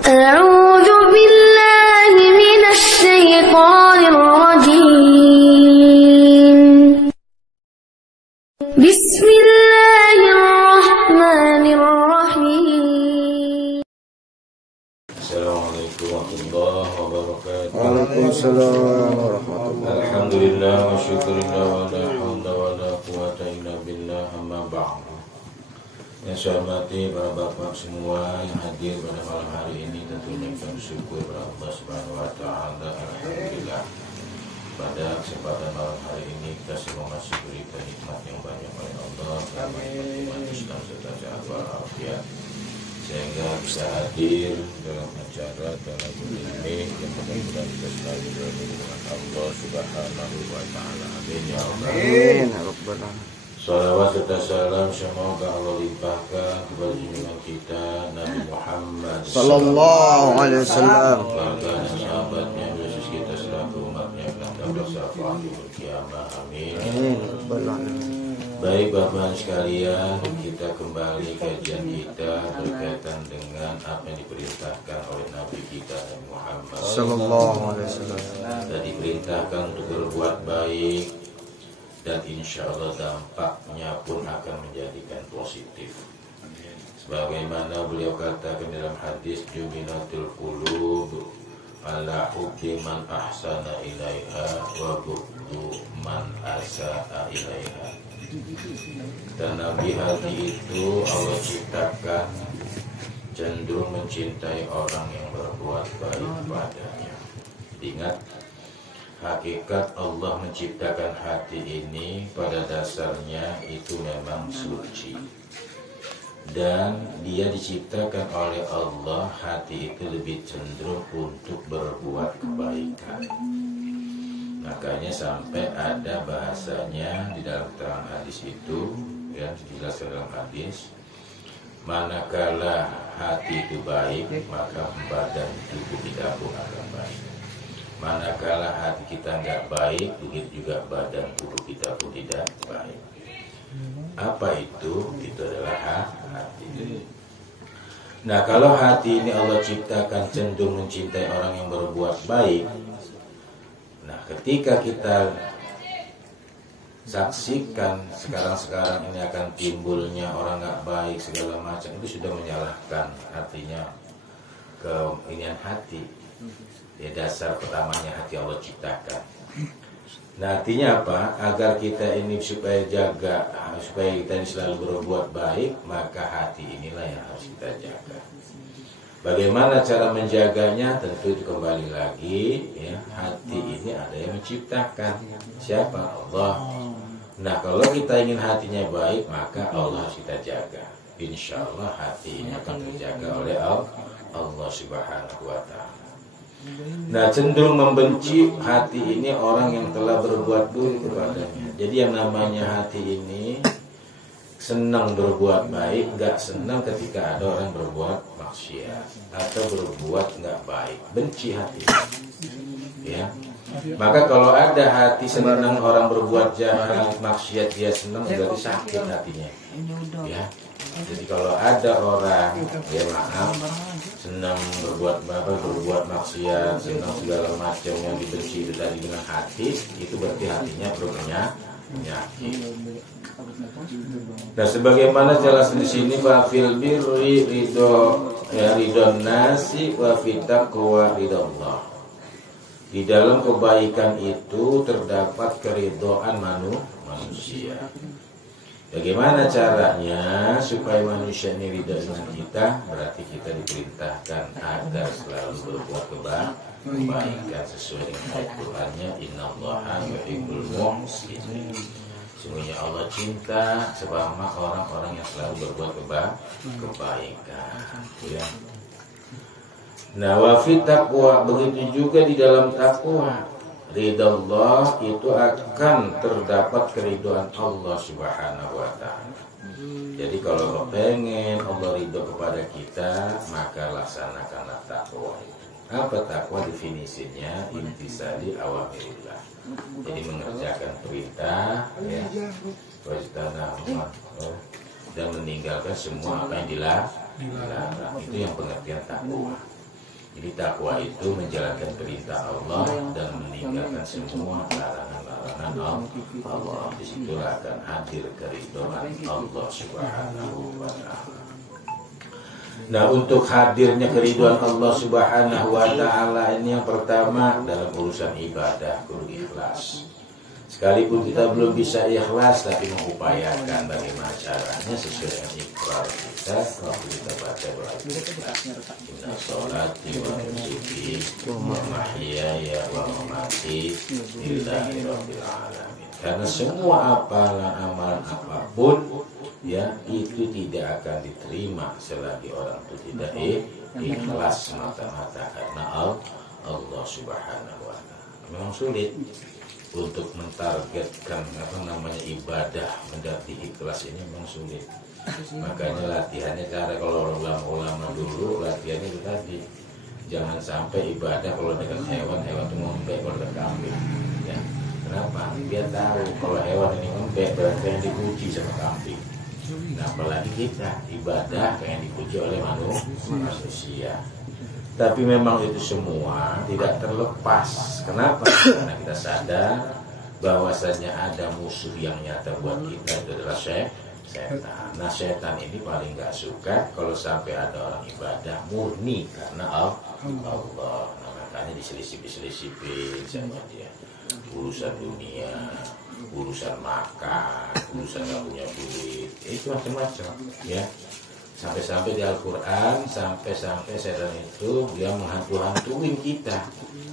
أعوذ بالله من الشيطان الرجيم. بسم الله الرحمن الرحيم. Assalamualaikum warahmatullahi wabarakatuh. Waalaikumsalam warahmatullahi. Alhamdulillah wa syukurillah wa la hawla wa la quwata illa billah, amma ba'd. Yang saya hormati para bapak semua yang hadir pada malam hari ini, tentunya kita bersyukur kepada Allah Subhanahu wa taala. Alhamdulillah, pada kesempatan malam hari ini kita semua masih diberikan nikmat yang banyak oleh Allah, nikmat Islam serta sehat walafiat, sehingga bisa hadir dalam acara dalam ini yang mudah-mudahan kita selalu berdoa dengan Allah Subhanahu wa taala. Amin ya rabbal alamin. Salawat serta salam semoga Allah limpahkan kepada junjungan kita Nabi Muhammad Sallallahu alaihi wasallam, keluarga dan sahabatnya, khusus kita selaku umatnya yang dapat syafaat di hari kiamat. Amin. Baik bapak sekalian, kita kembali kajian kita berkaitan dengan apa yang diperintahkan oleh Nabi kita Nabi Muhammad Sallallahu alaihi wasallam. Kita diperintahkan untuk berbuat baik, dan insya Allah dampaknya pun akan menjadikan positif. Sebagaimana beliau katakan dalam hadis, Juminatul qulub ala hubbi man ahsana ilaiha wa bughdu man asa'a ilaiha. Dan Nabi hati itu Allah ciptakan cenderung mencintai orang yang berbuat baik padanya. Ingat, hakikat Allah menciptakan hati ini pada dasarnya itu memang suci, dan dia diciptakan oleh Allah, hati itu lebih cenderung untuk berbuat kebaikan. Makanya sampai ada bahasanya di dalam terang hadis itu, ya, dijelaskan dalam hadis, manakala hati itu baik maka badan tubuh kita pun akan baik. Manakala hati kita nggak baik, begitu juga badan tubuh kita pun tidak baik. Apa itu? Itu adalah hati. Nah, kalau hati ini Allah ciptakan cenderung mencintai orang yang berbuat baik. Nah, ketika kita saksikan sekarang ini akan timbulnya orang nggak baik segala macam, itu sudah menyalahkan artinya keinian hati. Ya, dasar pertamanya hati Allah ciptakan. Nah, artinya apa? Agar kita ini supaya kita ini selalu berbuat baik, maka hati inilah yang harus kita jaga. Bagaimana cara menjaganya? Tentu itu kembali lagi, ya, hati ini ada yang menciptakan. Siapa? Allah. Nah, kalau kita ingin hatinya baik, maka Allah harus kita jaga. Insya Allah hati ini akan terjaga oleh Allah Subhanahu wa taala. Nah, cenderung membenci hati ini orang yang telah berbuat buruk kepadanya. Jadi yang namanya hati ini senang berbuat baik, nggak senang ketika ada orang berbuat maksiat atau berbuat nggak baik. Benci hati, ya. Maka kalau ada hati senang orang berbuat jahat, maksiat, dia senang, berarti sakit hatinya, ya. Jadi kalau ada orang, ya maaf, senang berbuat maksiat, senang segala macam yang dibenci itu tadi dengan hati, itu berarti hatinya penyakit. Nah, sebagaimana jelas di sini, fil birri ridon nasi wa fit taqwa ridallah. Di dalam kebaikan itu terdapat keridhaan manusia. Bagaimana caranya supaya manusia ini ridha dengan kita? Berarti kita diperintahkan agar selalu berbuat kebaikan sesuai dengan ayat Qur'annya, innallaha yuhibbul muhsinin. Sesungguhnya Allah cinta sama orang-orang yang selalu berbuat kebaikan, ya. Nah, wa fit taqwa, begitu juga di dalam takwa. Ridha Allah itu akan terdapat keridhaan Allah Subhanahu wa taala. Jadi kalau pengen Allah ridho kepada kita, maka laksanakanlah takwa. Apa takwa? Definisinya intisali awamirillah. Jadi mengerjakan perintah, ya, dan meninggalkan semua apa yang dilarang. Itu yang pengertian takwa. Jadi takwa itu menjalankan perintah Allah dan meninggalkan semua larangan-larangan Allah. Disitulah akan hadir keridhaan Allah Subhanahu wa Ta'ala. Nah, untuk hadirnya keridhaan Allah Subhanahu wa Ta'ala ini yang pertama dalam urusan ibadah kudu ikhlas. Sekalipun kita belum bisa ikhlas, tapi mengupayakan bagaimana caranya sesuai dengan ikrar kita waktu kita baca doa ikhlas. Inna sholati wa nusuki wa mahyaya wa mamati lillahi rabbil alamin. Karena semua amalan apapun ya itu tidak akan diterima selagi orang itu tidak ikhlas semata-mata karena Allah Subhanahu wa Ta'ala. Memang sulit untuk mentargetkan ibadah menjadi ikhlas ini memang sulit. Makanya latihannya cara kalau ulama dulu latihannya itu tadi, jangan sampai ibadah kalau dengan hewan itu ngombe, kalau dengan kambing ya. Kenapa? Dia tahu kalau hewan ini ngombe berarti yang dipuji sama kambing. Nah, apalagi kita ibadah yang dipuji oleh manusia. Tapi memang itu semua tidak terlepas. Kenapa? Karena kita sadar bahwasanya ada musuh yang nyata buat kita, itu adalah setan. Nah, setan ini paling gak suka kalau sampai ada orang ibadah murni karena Allah. Nah, makanya diselisip-selisipin sama dia. Urusan dunia, urusan makan, urusan gak punya duit, itu macam-macam ya. Sampai-sampai di Al-Quran, sampai-sampai setan itu dia menghantu-hantuin kita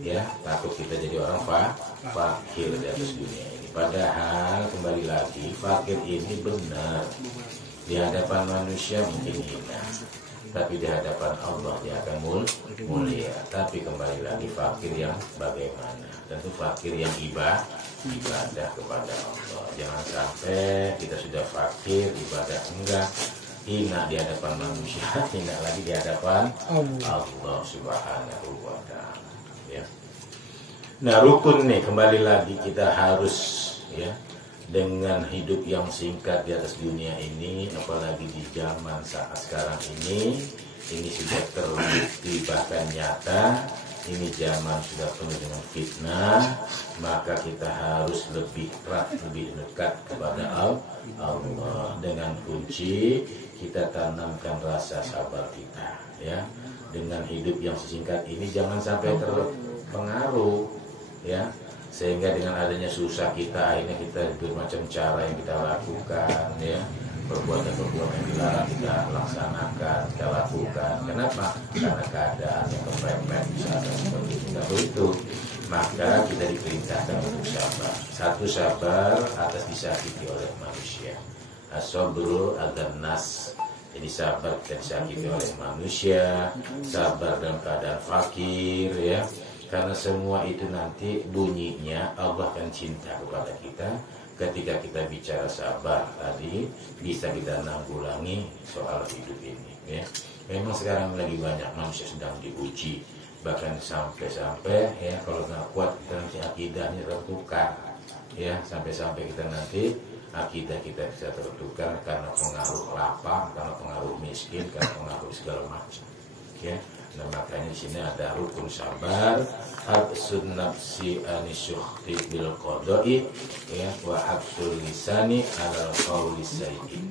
ya, takut kita jadi orang fakir di atas dunia ini. Padahal kembali lagi, fakir ini benar di hadapan manusia mungkin hina, tapi di hadapan Allah dia akan mulia. Tapi kembali lagi, fakir yang bagaimana? Tentu fakir yang ibadah kepada Allah. Jangan sampai kita sudah fakir, ibadah enggak, hina di hadapan manusia, hina lagi di hadapan Allah Subhanahu wa Ta'ala ya. Nah, rukun nih, kembali lagi kita harus ya, dengan hidup yang singkat di atas dunia ini, apalagi di zaman saat sekarang ini sudah terbukti bahkan nyata, ini zaman sudah penuh dengan fitnah, maka kita harus lebih erat, lebih dekat kepada Allah dengan kunci kita tanamkan rasa sabar kita ya. Dengan hidup yang sesingkat ini jangan sampai terpengaruh ya, sehingga dengan adanya susah kita akhirnya kita bermacam cara yang kita lakukan ya, perbuatan-perbuatan yang dilarang kita laksanakan, kita lakukan. Kenapa? Karena keadaan yang kepepet misalnya seperti itu. Maka kita diperintahkan untuk sabar. Satu, sabar atas disakiti oleh manusia. As-sabru adan nas. Jadi sabar kita disakiti oleh manusia, sabar dalam keadaan fakir ya. Karena semua itu nanti bunyinya Allah akan cinta kepada kita. Ketika kita bicara sabar tadi, bisa kita nanggulangi soal hidup ini ya. Memang sekarang lagi banyak manusia sedang diuji, bahkan sampai-sampai ya kalau nggak kuat kita nanti akidahnya tertukar ya, sampai-sampai kita nanti akidah kita bisa tertukar karena pengaruh lapar, karena pengaruh miskin, karena pengaruh segala macam ya. Nah, makanya di sini ada rukun sabar, habsun nafsi anisyukhti bil qada'i ya, wa habsul lisani ala qawli sayyi,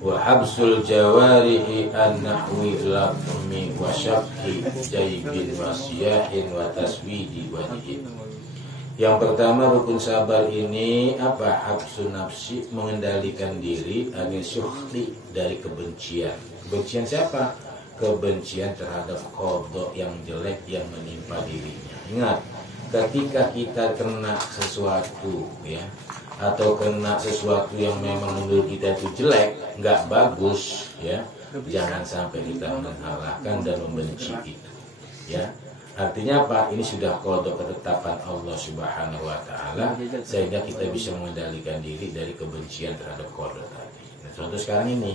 wa habsul jawarihi an nahwi laqmi wa syaqi jaybin wa siyahin wa taswidi wajhin. Yang pertama rukun sabar ini apa? Habsun nafsi, mengendalikan diri, anisyukhti, dari kebencian. Kebencian siapa? Kebencian terhadap qadha yang jelek yang menimpa dirinya. Ingat, ketika kita kena sesuatu ya, atau kena sesuatu yang memang menurut kita itu jelek, nggak bagus ya, jangan sampai kita menghalakan dan membenci itu ya. Artinya apa? Ini sudah qadha, ketetapan Allah Subhanahu wa Ta'ala, sehingga kita bisa mengendalikan diri dari kebencian terhadap qadha tadi. Nah, contoh sekarang ini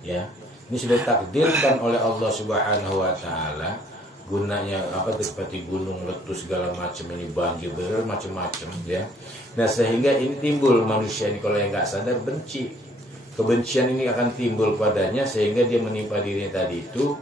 ya, ini sudah takdirkan oleh Allah Subhanahu wa Ta'ala. Gunanya apa? Seperti gunung letus segala macam, ini banjir macam-macam ya. Nah, sehingga ini timbul manusia ini kalau yang nggak sadar benci. Kebencian ini akan timbul padanya sehingga dia menimpa dirinya tadi itu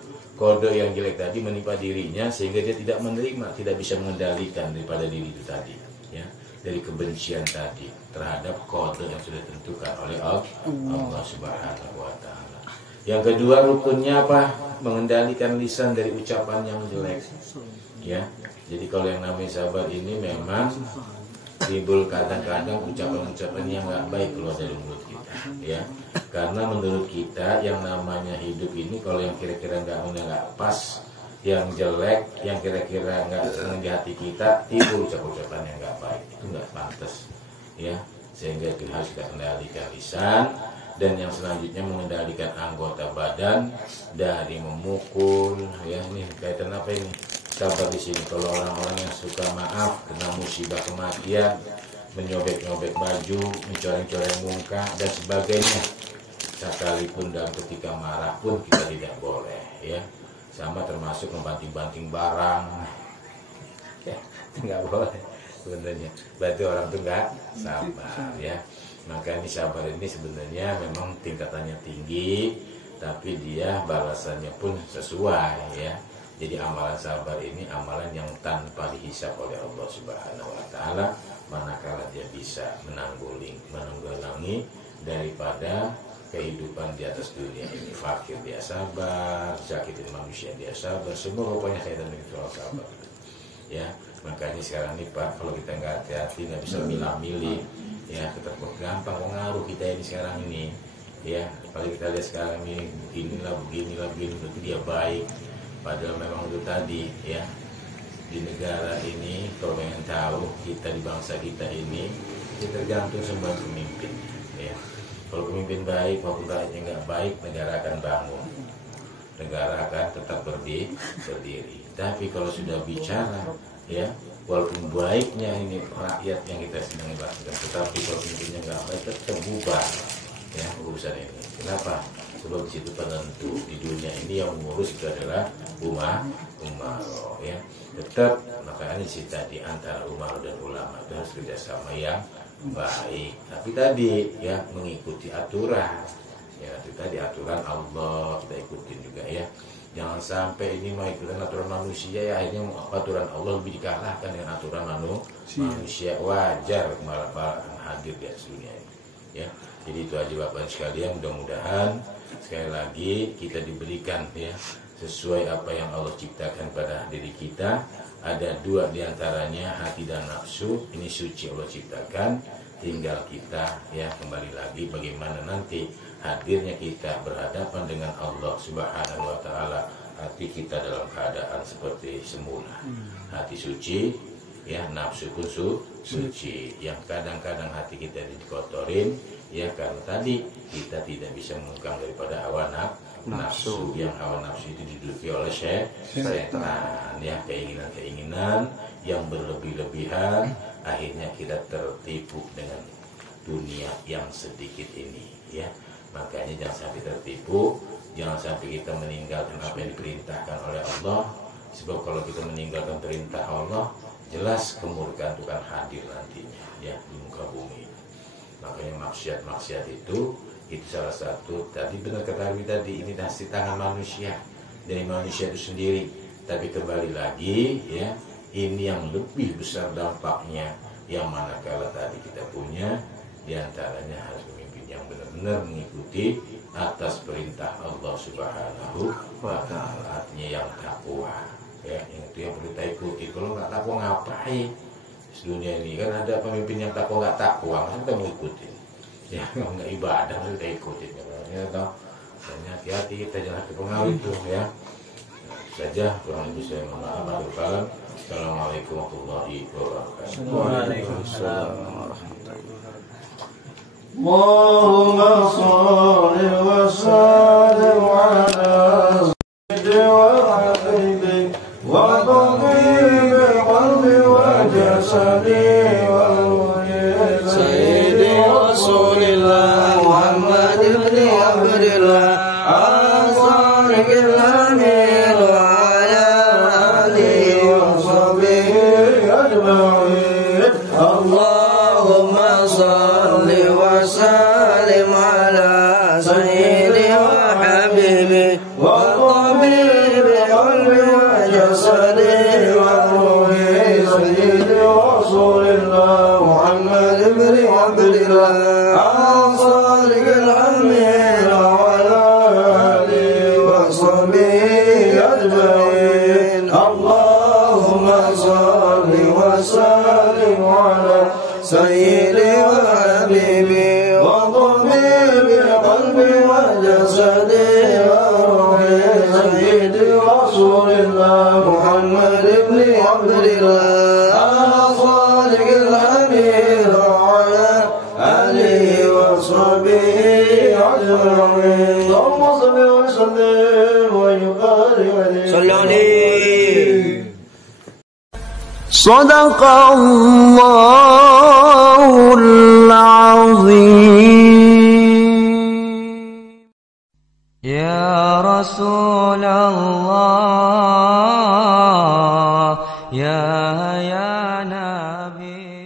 kode yang jelek tadi menimpa dirinya sehingga dia tidak menerima, tidak bisa mengendalikan daripada diri itu tadi, ya, dari kebencian tadi terhadap kode yang sudah ditentukan oleh Allah Subhanahu wa taala. Yang kedua rukunnya apa? Mengendalikan lisan dari ucapan yang jelek. Ya. Jadi kalau yang namanya sabar ini memang timbul kadang-kadang ucapan-ucapan yang nggak baik keluar dari mulut kita, ya. Karena menurut kita yang namanya hidup ini kalau yang kira-kira nggak pas, yang jelek, yang kira-kira nggak senang di hati kita, timbul ucapan-ucapan yang nggak baik, itu nggak pantas, ya. Sehingga itu harus kita kendalikan lisan. Dan yang selanjutnya mengendalikan anggota badan dari memukul, ya. Ini kaitan apa ini? Sabar di sini. Kalau orang-orang yang suka maaf kena musibah kematian, menyobek-nyobek baju, mencoreng-coreng muka dan sebagainya, sekalipun dalam ketika marah pun kita tidak boleh, ya. Sama termasuk membanting-banting barang, ya, nggak boleh sebenarnya. Berarti orang itu nggak sabar, ya. Maka ini sabar ini sebenarnya memang tingkatannya tinggi, tapi dia balasannya pun sesuai, ya. Jadi amalan sabar ini amalan yang tanpa dihisap oleh Allah Subhanahu wa taala, manakala dia bisa menanggulangi daripada kehidupan di atas dunia ini. Fakir dia sabar, sakitin manusia dia sabar, semua pokoknya kaitan dengan soal sabar. Ya, makanya sekarang ini Pak, kalau kita nggak hati-hati, nggak bisa milah-milih, ya, tetap gampang mengaruh kita ini sekarang ini, ya. Kalau kita lihat sekarang ini beginilah, tapi dia baik, padahal memang itu tadi, ya. Di negara ini, kalau pengen tahu kita di bangsa kita ini tergantung semua pemimpin, ya. Kalau pemimpin baik maupun rakyatnya nggak baik, negara akan bangun, negara akan tetap berdiri. Tapi kalau sudah bicara, ya, walaupun baiknya ini rakyat yang kita sedang bahaskan, tetapi kalau pemimpinnya nggak baik, tetap bubar, ya, urusan ini. Kenapa? Sebab di situ penentu di dunia ini yang mengurus itu adalah umaro, ya. Tetap makanya sih tadi antara umaro dan ulama itu harus kerjasama yang baik. Tapi tadi, ya, mengikuti aturan, ya, itu tadi aturan Allah kita ikutin juga, ya. Jangan sampai ini mau ikutan aturan manusia, ya, akhirnya aturan Allah lebih dikalahkan dengan aturan manusia. Wajar kemalahan hadir di atas dunia ini, ya. Jadi itu aja Bapak sekalian, mudah-mudahan sekali lagi kita diberikan, ya, sesuai apa yang Allah ciptakan pada diri kita. Ada dua diantaranya, hati dan nafsu, ini suci Allah ciptakan. Tinggal kita, ya, kembali lagi bagaimana nanti hadirnya kita berhadapan dengan Allah Subhanahu wa taala, hati kita dalam keadaan seperti semula. Hati suci, ya, nafsu pun suci. Yang kadang-kadang hati kita dikotorin, ya, karena tadi kita tidak bisa mengungkang daripada hawa nafsu. Yang hawa nafsu itu diduduki oleh setan, ya, keinginan-keinginan yang berlebih-lebihan, akhirnya kita tertipu dengan dunia yang sedikit ini, ya. Makanya jangan sampai tertipu, jangan sampai kita meninggalkan apa yang diperintahkan oleh Allah. Sebab kalau kita meninggalkan perintah Allah, jelas kemurkaan itu akan hadir nantinya, ya, di muka bumi. Makanya maksiat itu salah satu, tadi benar kata tadi, ini hasil tangan manusia, dari manusia itu sendiri. Tapi kembali lagi, ya, ini yang lebih besar dampaknya, yang manakala tadi kita punya diantaranya harus pemimpin yang benar-benar mengikuti atas perintah Allah Subhanahu wa taala, artinya yang takwa, ya, yang itu yang perlu kita ikuti. Kalau nggak takwa ngapain? Di dunia ini kan ada pemimpin yang takwa nggak takwa, masa kita mau ikutin? Ya, nggak ibadah masa kita ikutin, ya, toh. Hati-hati kita jangan terpengaruh itu, ya. Saja kurang lebih saya mohon maaf. Assalamualaikum warahmatullahi wabarakatuh. Waalaikumsalam warahmatullahi wabarakatuh. Allahumma shalli wa sallim ala sayyidina wa habibi wa tabibi qalbi wa jasadi wa ruhi sayyidi rasulillah Muhammad ibn Abdillah as-sadiqil amin wa ala alihi wa sahbihi ajma'in. Allahumma salli wa sallim ala sayyidi wa habibi wa tabibi جسدي وروحي سيدي رسول الله محمد بن عبد الله الصادق الأمين وعلى آله وصحبه أجمعين اللهم صل وسلم ويبارك صلوا عليه. صدق الله العظيم. يا رسول الله يا نبي